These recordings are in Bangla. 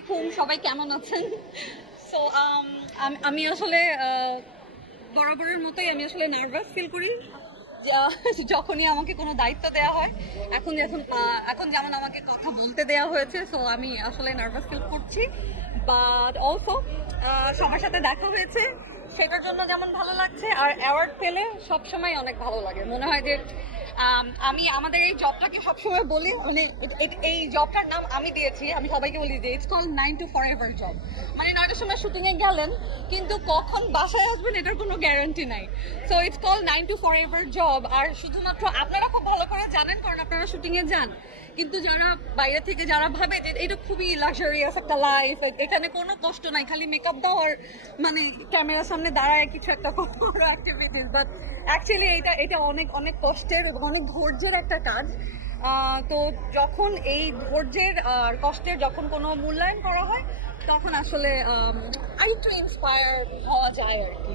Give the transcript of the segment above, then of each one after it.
আলাইকুম, সবাই কেমন আছেন? সো আমি আসলে বরাবরের মতোই আমি আসলে নার্ভাস ফিল করি। যখনই আমাকে কোনো দায়িত্ব দেওয়া হয়, এখন যখন এখন যেমন আমাকে কথা বলতে দেওয়া হয়েছে সো আমি আসলে নার্ভাস ফিল করছি। বাট অলসো সবার সাথে দেখা হয়েছে, সেটার জন্য যেমন ভালো লাগছে, আর অ্যাওয়ার্ড পেলে সবসময় অনেক ভালো লাগে। মনে হয় যে আম, আমি আমাদের এই জবটাকে সবসময় বলি মানে এই জবটার নাম আমি দিয়েছি আমি সবাইকে বলি যে it's call nine to forever job মানে নয়টার সময় শুটিংয়ে গেলেন কিন্তু কখন বাসায় আসবেন এটার কোনো গ্যারান্টি নাই। So it's call nine to four ever job আর শুধুমাত্র আপনারা খুব ভালো করে জানেন কারণ আপনারা শুটিংয়ে যান। কিন্তু যারা বাইরে থেকে যারা ভাবে যে এটা খুবই লাক্সারিয়াস একটা লাইফ এখানে কোনো কষ্ট নাই খালি মেকআপ দাও আর মানে ক্যামেরার সামনে দাঁড়ায় কিছু একটা করো অ্যাক্টিভিটিস বাট অ্যাকচুয়ালি এটা এটা অনেক অনেক কষ্টের এবং অনেক ধৈর্যের একটা কাজ। তো যখন এই ধৈর্যের আর কষ্টের যখন কোনো মূল্যায়ন করা হয়, তখন আসলে আই একটু ইন্সপায়ার হওয়া যায় আর কি।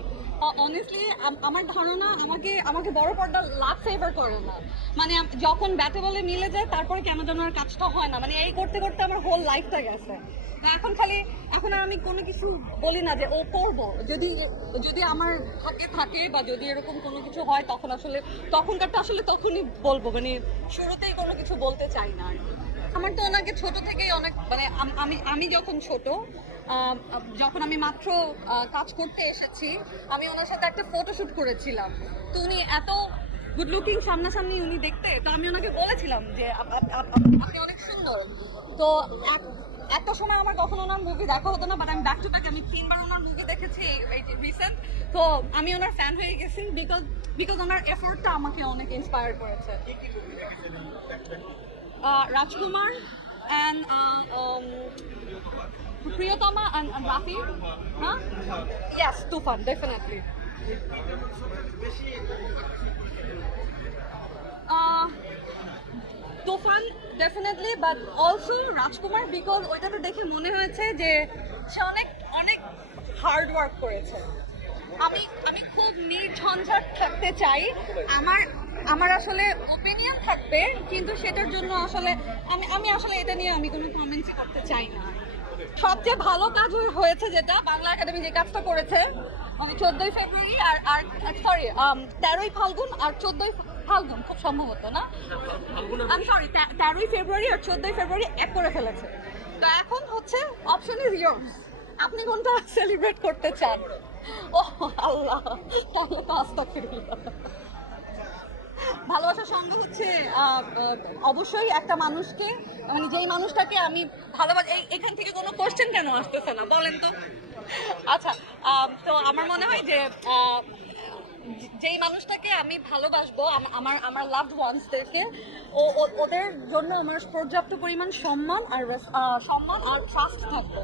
অনেস্টলি আমার ধারণা আমাকে আমাকে বড় পর্দা লাভ ফেভার করে না। মানে যখন ব্যাটে বলে মিলে যায়, তারপরে কেন যেন আর কাজটা হয় না। মানে এই করতে করতে আমার হোল লাইফটা গেছে। এখন খালি, এখন আমি কোনো কিছু বলি না যে ও করব। যদি যদি আমার থাকে থাকে বা যদি এরকম কোনো কিছু হয়, তখন আসলে তখনকারটা আসলে তখনই বলব। মানে শুরুতেই কোনো কিছু বলতে চাই না আর। আমার তো ওনাকে ছোট থেকেই অনেক মানে আমি আমি যখন ছোট যখন আমি মাত্র কাজ করতে এসেছি, আমি ওনার সাথে একটা ফটোশ্যুট করেছিলাম। তো উনি এত গুড লুকিং সামনাসামনি উনি দেখতে, তো আমি ওনাকে বলেছিলাম যে আপ- আপ- আপ- আপ- আপনি অনেক সুন্দর। তো একটা সময় আমার কখনো ওনার মুভি দেখা হতো না বাট আমি ব্যাক টু ব্যাক আমি তিনবার ওনার মুভি দেখেছি রিসেন্ট তো আমি ওনার ফ্যান হয়ে গেছি বিকজ বিকজ ওনার এফোর্টটা আমাকে অনেক ইন্সপায়ার করেছে Rajkumar uh, um, and Rafi. Huh? Yes, Tufan, definitely. Uh, Tufan definitely but also Rajkumar because ওইটাতে দেখে মনে হয়েছে যে সে অনেক অনেক হার্ড ওয়ার্ক করেছে। আমি আমি খুব নির্ঝঞ্ঝাট থাকতে চাই। আমার আমার আসলে ওপিনিয়ন থাকবে, কিন্তু সেটার জন্য আসলে আমি আমি আসলে এটা নিয়ে আমি কোনো কমেন্টস করতে চাই না। সবচেয়ে ভালো কাজ হয়েছে যেটা, বাংলা একাডেমি যে কাজটা করেছে, আমি চোদ্দই ফেব্রুয়ারি আর আর সরি তেরোই ফাল্গুন আর চোদ্দই ফাল্গুন, খুব সম্ভবত, না? আমি সরি তেরোই ফেব্রুয়ারি আর চোদ্দই ফেব্রুয়ারি এক করে ফেলেছে। তো এখন হচ্ছে অপশন ইজ ইয়ার্স আপনি কোনটা সেলিব্রেট করতে চান? ও আল্লাহ, তাহলে তো আস্তা ভালোবাসার সঙ্গে হচ্ছে অবশ্যই একটা মানুষকে মানে যেই মানুষটাকে আমি ভালোবাসি, এই এখান থেকে কোনো কোশ্চেন কেন আসতেছে না, বলেন তো? আচ্ছা তো আমার মনে হয় যে- যেই মানুষটাকে আমি ভালোবাসবো আমার আমার লাভড ওয়ান্সদেরকে ও ওদের জন্য আমার পর্যাপ্ত পরিমাণ সম্মান আর সম্মান আর ট্রাস্ট থাকবে।